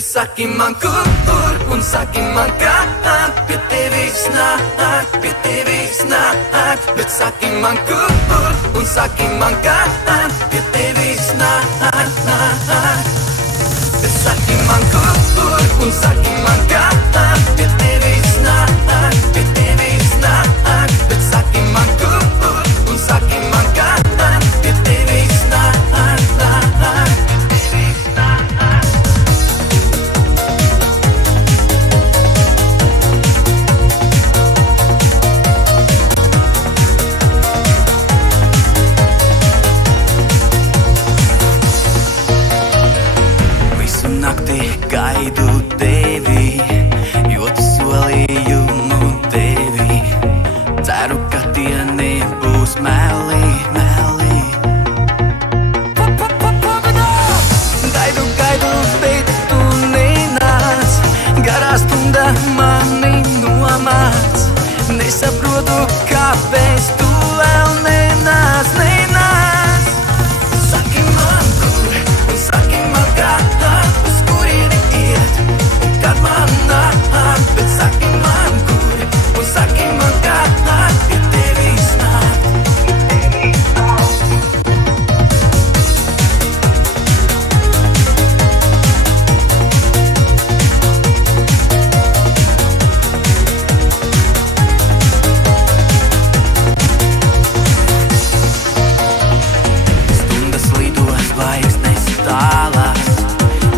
Saki man, kur un saki man, kā pie tevis nāk, pie tevis nāk. Bet saki man, kur un saki man, kā pie tevis nāk. Bet saki man, kur un saki man, kā pie tevis nāk, pie tevis nāk. Bet saki man, kur un saki man, kā pie tevis nāk. Gaidu tevi, jo tu solījumu devi. Ceru, ka tie nebūs meli, meli. Gaidu, gaidu, bet tu nenāc. Garā stunda mani nomāc. Nesaprotu, kāpēc tu vēl nenāc, nenāc. Saki man, kur, un saki man, kā. Kad man nāk, bet saki man, kur, un saki man, kā pie tevis nāk. Stundas lido zvaigznes tālās,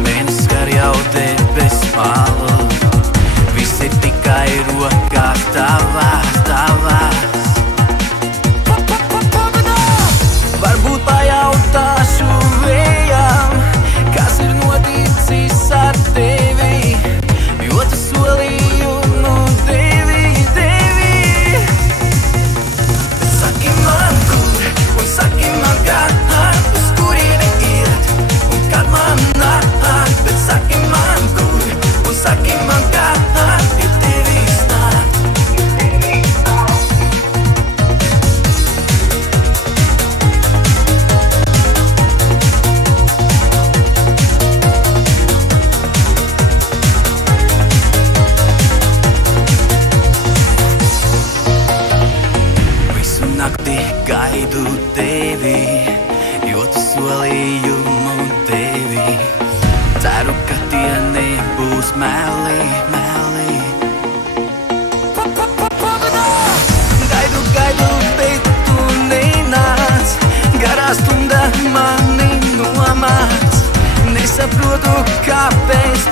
mēnesis skar jau debes malu. Viss ir tikai rokās tavās, tavās. Varbūt pajautāšu vējām, kas ir noticis ar tevi, jo tu solījumu devi, devi. Saki man, kur, un saki man, kā, uz kurieni iet, un kad man nāk, bet saki man, kur, un saki man, kā pie tevis nāk. Visu nakti gaidu tevi, jo tu solījumu devi. Ceru, ka tie nebūs meli, meli. Gaidu, gaidu, bet tu nenāc. Garā stunda mani nomāc. Nesaprotu, kāpēc